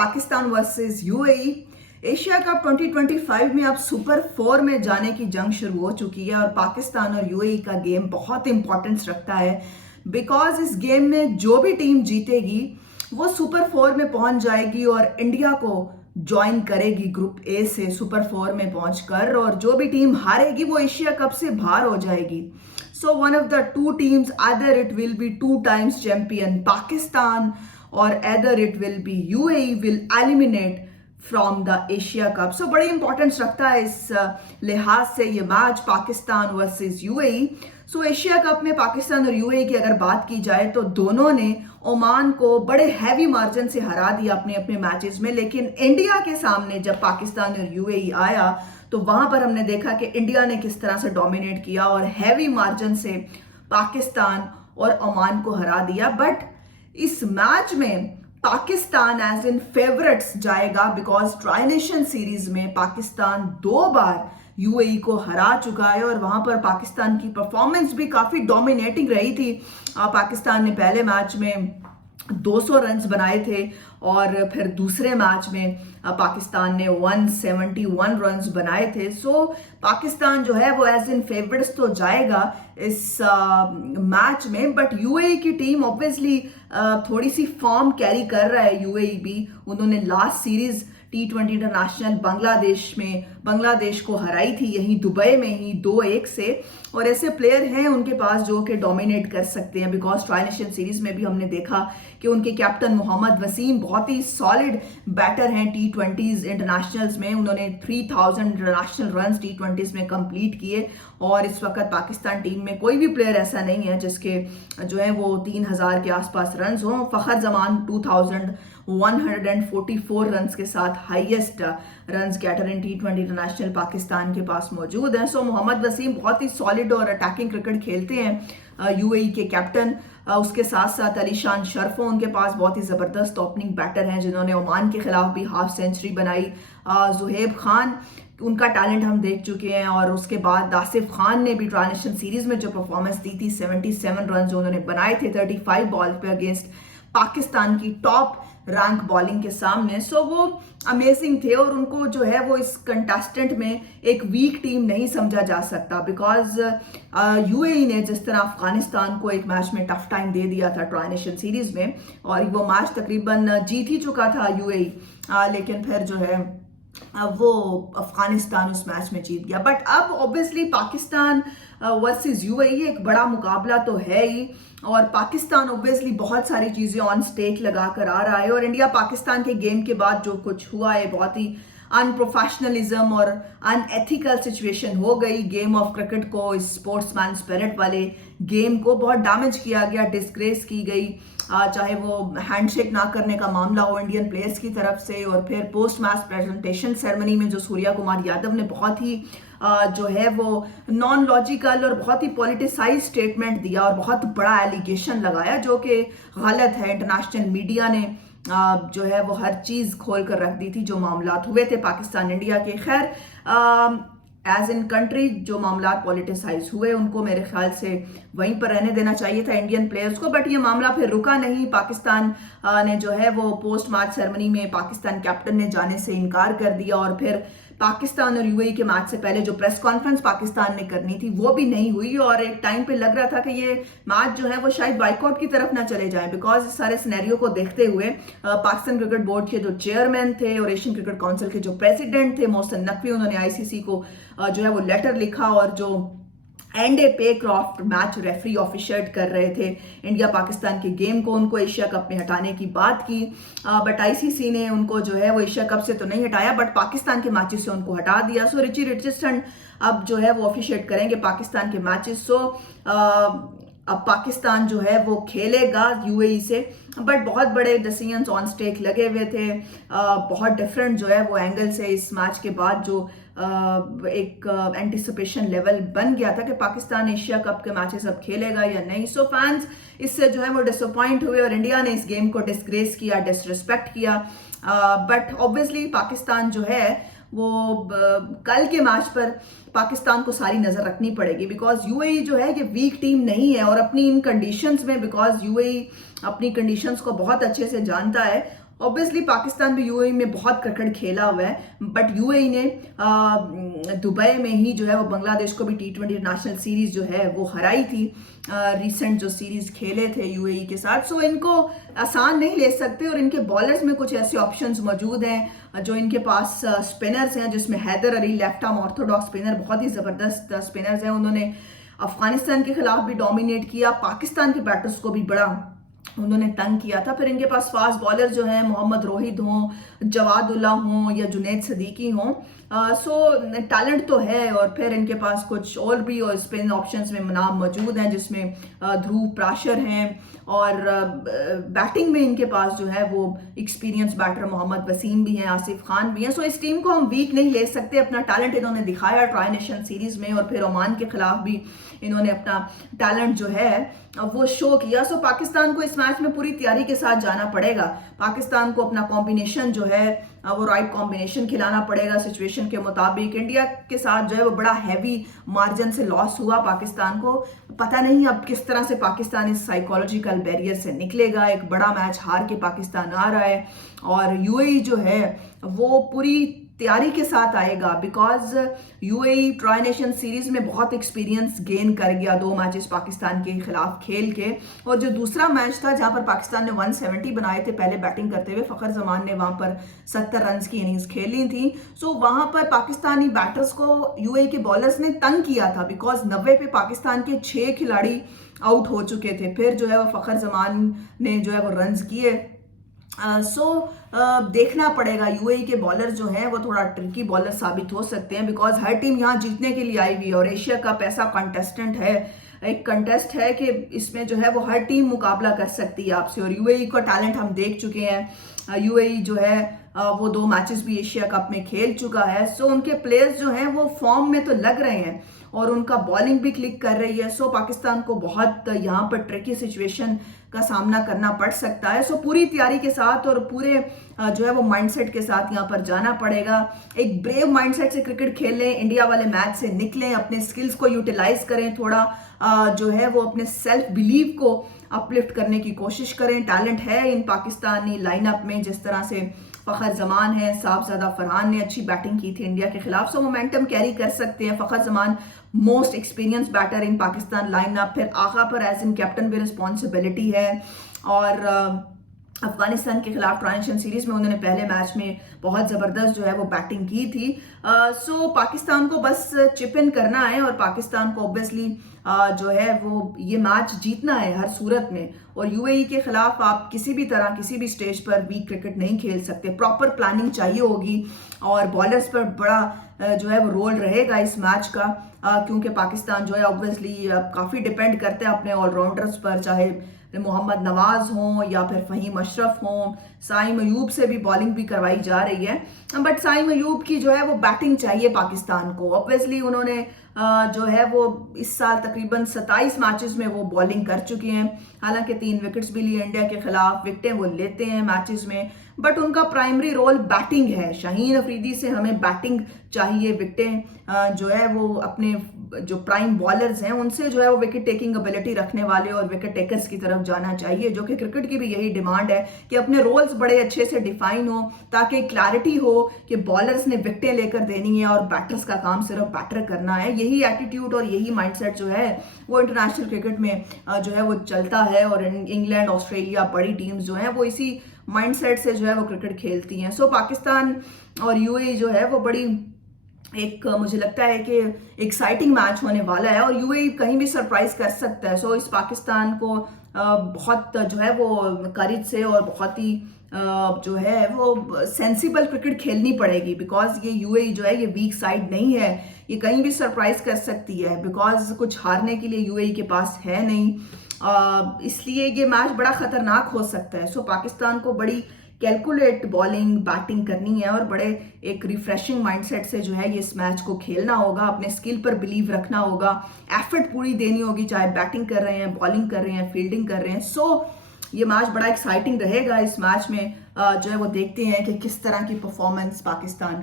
Pakistan versus UAE. Asia cup 2025 में अब super 4 में जाने की जंग शुरू हो चुकी है और पाकिस्तान और यूएई का गेम बहुत इंपॉर्टेंस रखता है बिकॉज इस गेम में जो भी टीम जीतेगी वो सुपर 4 में पहुंच जाएगी और इंडिया को ज्वाइन करेगी ग्रुप ए से सुपर 4 में पहुंचकर, और जो भी टीम हारेगी वो एशिया कप से बाहर हो जाएगी। So one of the two teams, either it will be 2 times champion Pakistan or either it will be UAE will eliminate from the Asia Cup. So बड़ी इंपॉर्टेंस रखता है इस लिहाज से ये मैच पाकिस्तान वर्सेस यूएई। सो एशिया कप में पाकिस्तान और UAE की अगर बात की जाए तो दोनों ने ओमान को बड़े हैवी मार्जिन से हरा दिया अपने अपने मैचेस में, लेकिन इंडिया के सामने जब पाकिस्तान और यूएई आया तो वहां पर हमने देखा कि इंडिया ने किस तरह से डोमिनेट किया और हैवी मार्जिन से पाकिस्तान और ओमान को हरा दिया। बट इस मैच में पाकिस्तान एज इन फेवरेट्स जाएगा बिकॉज ट्राइनेशन सीरीज में पाकिस्तान 2 बार यूएई को हरा चुका है और वहां पर पाकिस्तान की परफॉर्मेंस भी काफी डोमिनेटिंग रही थी। पाकिस्तान ने पहले मैच में 200 रन्स बनाए थे और फिर दूसरे मैच में पाकिस्तान ने 171 रन्स बनाए थे। सो पाकिस्तान जो है वो एज इन फेवरेट्स तो जाएगा इस मैच में, बट यूएई की टीम ऑब्वियसली थोड़ी सी फॉर्म कैरी कर रहा है। यूएई भी उन्होंने last series T20 international Bangladesh को हराई थी यहीं दुबई में ही 2-1 से, और ऐसे प्लेयर हैं उनके पास जो कि डोमिनेट कर सकते हैं बिकॉज ट्राइनेशन सीरीज में भी हमने देखा कि उनके कैप्टन मोहम्मद वसीम बहुत ही सॉलिड बैटर हैं T20 इंटरनेशनल्स में। उन्होंने 3000 इंटरनेशनल रन्स T20 में कंप्लीट किए और इस वक्त पाकिस्तान टीम में कोई भी प्लेयर ऐसा नहीं है जिसके जो है वो 3000 के आसपास रन्स हों। फखर जमान 2144 रन्स के साथ हाईएस्ट रन्स गेटर इन T20 इंटरनेशनल पाकिस्तान के पास मौजूद हैं। सो मोहम्मद वसीम बहुत ही सॉलिड और अटैकिंग क्रिकेट खेलते हैं यूएई के कैप्टन। उसके साथ साथ अलीशान शर्फो उनके पास बहुत ही ज़बरदस्त ओपनिंग बैटर हैं जिन्होंने ओमान के खिलाफ भी हाफ सेंचुरी बनाई। जुहेब खान उनका टैलेंट हम देख चुके हैं, और उसके बाद आसिफ खान ने भी ट्रांजिशन सीरीज में जो परफॉर्मेंस दी थी 77 रन जो उन्होंने बनाए थे 35 बॉल पे अगेंस्ट पाकिस्तान की टॉप रैंक बॉलिंग के सामने। सो वो अमेजिंग थे और उनको जो है वो इस कंटेस्टेंट में एक वीक टीम नहीं समझा जा सकता बिकॉज यूएई ने जिस तरह अफगानिस्तान को एक मैच में टफ टाइम दे दिया था ट्रांजिशन सीरीज में, और वो मैच तकरीबन जीत ही चुका था यूएई, लेकिन फिर जो है वो अफगानिस्तान उस मैच में जीत गया। बट अब ऑब्वियसली पाकिस्तान वर्सेस यूएई एक बड़ा मुकाबला तो है ही, और पाकिस्तान ऑब्वियसली बहुत सारी चीज़ें ऑन स्टेक लगा कर आ रहा है, और इंडिया पाकिस्तान के गेम के बाद जो कुछ हुआ है बहुत ही अनप्रोफेशनलिज्म और अनएथिकल सिचुएशन हो गई। गेम ऑफ क्रिकेट को, इस स्पोर्ट्समैन स्पिरिट वाले गेम को बहुत डैमेज किया गया, डिस्ग्रेस की गई, चाहे वो हैंडशेक ना करने का मामला हो इंडियन प्लेयर्स की तरफ से, और फिर पोस्ट मैच प्रेजेंटेशन सेरेमनी में जो सूर्या कुमार यादव ने बहुत ही जो है वो नॉन लॉजिकल और बहुत ही पॉलिटिसाइज स्टेटमेंट दिया और बहुत बड़ा एलिगेशन लगाया जो कि गलत है। इंटरनेशनल मीडिया ने जो है वो हर चीज़ खोल कर रख दी थी जो मामलात हुए थे पाकिस्तान इंडिया के। खैर एज इन कंट्री जो मामला पॉलिटिसाइज हुए उनको मेरे ख्याल से वहीं पर रहने देना चाहिए था इंडियन प्लेयर्स को, बट ये मामला फिर रुका नहीं। पाकिस्तान ने जो है वो पोस्ट मैच सेरेमनी में पाकिस्तान कैप्टन ने जाने से इनकार कर दिया, और फिर पाकिस्तान और यूएई के मैच से पहले जो प्रेस कॉन्फ्रेंस पाकिस्तान ने करनी थी वो भी नहीं हुई, और एक टाइम पे लग रहा था कि ये मैच जो है वो शायद बाइकआउट की तरफ ना चले जाए बिकॉज इस सारे सिनेरियो को देखते हुए पाकिस्तान क्रिकेट बोर्ड के जो चेयरमैन थे और एशियन क्रिकेट काउंसिल के जो प्रेसिडेंट थे मोहसिन नकवी, उन्होंने आईसीसी को जो है वो लेटर लिखा, और जो एंडे पेक्रॉफ्ट मैच रेफरी ऑफिशिएट कर रहे थे इंडिया पाकिस्तान के गेम को, उनको एशिया कप में हटाने की बात की, बट आईसीसी ने उनको जो है वो एशिया कप से तो नहीं हटाया बट पाकिस्तान के मैचेस से उनको हटा दिया। सो रिची रिचर्डसन अब जो है वो ऑफिशिएट करेंगे पाकिस्तान के मैचेस। सो अब पाकिस्तान जो है वो खेलेगा यूएई से, बट बहुत बड़े डिसीजंस ऑन स्टेक लगे हुए थे। बहुत डिफरेंट जो है वो एंगल से इस मैच के बाद जो एक एंटिसिपेशन लेवल बन गया था कि पाकिस्तान एशिया कप के मैचेस अब खेलेगा या नहीं। सो फैंस इससे जो है वो डिसअपॉइंट हुए और इंडिया ने इस गेम को डिसग्रेस किया, डिसरिस्पेक्ट किया। बट ऑब्वियसली पाकिस्तान जो है वो कल के मैच पर पाकिस्तान को सारी नज़र रखनी पड़ेगी बिकॉज यूएई जो है ये वीक टीम नहीं है, और अपनी इन कंडीशंस में बिकॉज यूएई अपनी कंडीशंस को बहुत अच्छे से जानता है ऑब्वियसली पाकिस्तान भी यूएई में बहुत क्रिकेट खेला हुआ है, बट यूएई ने दुबई में ही जो है वो बांग्लादेश को भी T20 नेशनल सीरीज जो है वो हराई थी। रिसेंट जो सीरीज खेले थे यूएई के साथ, सो इनको आसान नहीं ले सकते। और इनके बॉलर्स में कुछ ऐसे ऑप्शंस मौजूद हैं जो इनके पास स्पिनर्स हैं, जिसमें Haider Ali left arm orthodox spinner, बहुत ही ज़बरदस्त स्पिनर्स हैं। उन्होंने अफगानिस्तान के खिलाफ भी डोमिनेट किया, पाकिस्तान के बैटर्स को भी बड़ा उन्होंने तंग किया था। फिर इनके पास फास्ट बॉलर जो हैं मोहम्मद रोहित हों, जवादुल्ला हों या जुनैद सदीकी हों, सो टैलेंट तो है। और फिर इनके पास कुछ और भी और स्पिन ऑप्शंस में नाम मौजूद हैं, जिसमें ध्रुव प्राशर हैं, और बैटिंग में इनके पास जो है वो एक्सपीरियंस बैटर मोहम्मद वसीम भी हैं, आसिफ खान भी हैं। सो इस टीम को हम वीक नहीं ले सकते। अपना टैलेंट इन्होंने दिखाया ट्राई नेशन सीरीज में, और फिर ओमान के खिलाफ भी इन्होंने अपना टैलेंट जो है वो शो किया। सो पाकिस्तान को इस मैच में पूरी तैयारी के साथ जाना पड़ेगा। पाकिस्तान को अपना कॉम्बिनेशन जो है वो राइट कॉम्बिनेशन खिलाना पड़ेगा सिचुएशन के मुताबिक। इंडिया के साथ जो है वो बड़ा हैवी मार्जिन से लॉस हुआ पाकिस्तान को। पता नहीं अब किस तरह से पाकिस्तान इस साइकोलॉजिकल बैरियर से निकलेगा। एक बड़ा मैच हार के पाकिस्तान आ रहा है, और यूएई जो है वो पूरी तैयारी के साथ आएगा, because UAE tri nation series में बहुत एक्सपीरियंस गेन कर गया 2 मैचेस पाकिस्तान के खिलाफ खेल के। और जो दूसरा मैच था जहां पर पाकिस्तान ने 170 बनाए थे पहले बैटिंग करते हुए, फखर जमान ने वहां पर 70 रन की इनिंग्स खेली थी। सो वहां पर पाकिस्तानी बैटर्स को यूएई के बॉलर्स ने तंग किया था, बिकॉज 90 पे पाकिस्तान के 6 खिलाड़ी आउट हो चुके थे। फिर जो है वो फखर जमान ने जो है वो रन किए। देखना पड़ेगा। यूएई के बॉलर जो हैं वो थोड़ा ट्रिकी बॉलर साबित हो सकते हैं, बिकॉज हर टीम यहाँ जीतने के लिए आई हुई है, और एशिया कप ऐसा कंटेस्टेंट है, एक कंटेस्ट है कि इसमें जो है वो हर टीम मुकाबला कर सकती है आपसे। और यूएई का टैलेंट हम देख चुके हैं। यूएई जो है वो 2 मैचेस भी एशिया कप में खेल चुका है। सो उनके प्लेयर्स जो हैं वो फॉर्म में तो लग रहे हैं, और उनका बॉलिंग भी क्लिक कर रही है। सो पाकिस्तान को बहुत यहाँ पर ट्रिकी सिचुएशन का सामना करना पड़ सकता है। सो पूरी तैयारी के साथ और पूरे जो है वो माइंडसेट के साथ यहाँ पर जाना पड़ेगा। एक ब्रेव माइंडसेट से क्रिकेट खेलें, इंडिया वाले मैच से निकलें, अपने स्किल्स को यूटिलाइज करें, थोड़ा जो है वो अपने सेल्फ बिलीव को अपलिफ्ट करने की कोशिश करें। टैलेंट है इन पाकिस्तानी लाइनअप में, जिस तरह से फखर जमान है, साहबजादा फरहान ने अच्छी बैटिंग की थी इंडिया के खिलाफ, सो मोमेंटम कैरी कर सकते हैं। Fakhar Zaman most experience batter in Pakistan lineup. फिर आगा पर एज इन कैप्टन भी रिस्पॉन्सिबिलिटी है, और अफगानिस्तान के खिलाफ ट्राई नेशन सीरीज में उन्होंने पहले मैच में बहुत ज़बरदस्त जो है वो बैटिंग की थी। सो पाकिस्तान को बस चिप इन करना है, और पाकिस्तान को ऑब्वियसली जो है वो ये मैच जीतना है हर सूरत में। और यूएई के खिलाफ आप किसी भी तरह किसी भी स्टेज पर वीक क्रिकेट नहीं खेल सकते। प्रॉपर प्लानिंग चाहिए होगी, और बॉलर्स पर बड़ा जो है वो रोल रहेगा इस मैच का, क्योंकि पाकिस्तान जो है ऑब्वियसली काफ़ी डिपेंड करते हैं अपने ऑलराउंडर्स पर, चाहे मोहम्मद नवाज हों या फिर फ़हीम अशरफ हों। साइम अयूब से भी बॉलिंग भी करवाई जा रही है, बट साइम अयूब की जो है वो बैटिंग चाहिए पाकिस्तान को। ऑब्वियसली उन्होंने जो है वो इस साल तकरीबन 27 मैचेस में वो बॉलिंग कर चुके हैं। हालांकि 3 विकेट्स भी लिए इंडिया के खिलाफ, विकेटें वो लेते हैं मैचेस में, बट उनका प्राइमरी रोल बैटिंग है। शाहीन अफरीदी से हमें बैटिंग चाहिए, विकेटें जो है वो अपने जो प्राइम बॉलर्स हैं उनसे जो है वो विकेट टेकिंग एबिलिटी रखने वाले और विकेट टेकर्स की तरफ जाना चाहिए, जो कि क्रिकेट की भी यही डिमांड है कि अपने रोल्स बड़े अच्छे से डिफाइन हो, ताकि क्लैरिटी हो कि बॉलर्स ने विकेटें लेकर देनी है और बैटर्स का काम सिर्फ बैटर करना है। यही एटीट्यूड और यही माइंडसेट जो है वो इंटरनेशनल क्रिकेट में जो है वो चलता है, और इंग्लैंड, ऑस्ट्रेलिया, बड़ी टीम्स जो हैं वो इसी माइंडसेट से जो है वो क्रिकेट खेलती हैं। सो पाकिस्तान और यूएई जो है वो बड़ी एक मुझे लगता है कि एक्साइटिंग मैच होने वाला है, और यूएई कहीं भी सरप्राइज कर सकता है। सो इस पाकिस्तान को बहुत जो है वो करेज से और बहुत ही जो है वो सेंसिबल क्रिकेट खेलनी पड़ेगी, बिकॉज ये यूएई जो है ये वीक साइड नहीं है, ये कहीं भी सरप्राइज कर सकती है, बिकॉज कुछ हारने के लिए यूएई के पास है नहीं। इसलिए ये मैच बड़ा खतरनाक हो सकता है। सो पाकिस्तान को बड़ी कैलकुलेट बॉलिंग बैटिंग करनी है, और बड़े एक रिफ्रेशिंग माइंडसेट से जो है ये इस मैच को खेलना होगा। अपने स्किल पर बिलीव रखना होगा, एफर्ट पूरी देनी होगी, चाहे बैटिंग कर रहे हैं, बॉलिंग कर रहे हैं, फील्डिंग कर रहे हैं। सो ये मैच बड़ा एक्साइटिंग रहेगा। इस मैच में जो है वो देखते हैं कि किस तरह की परफॉर्मेंस पाकिस्तान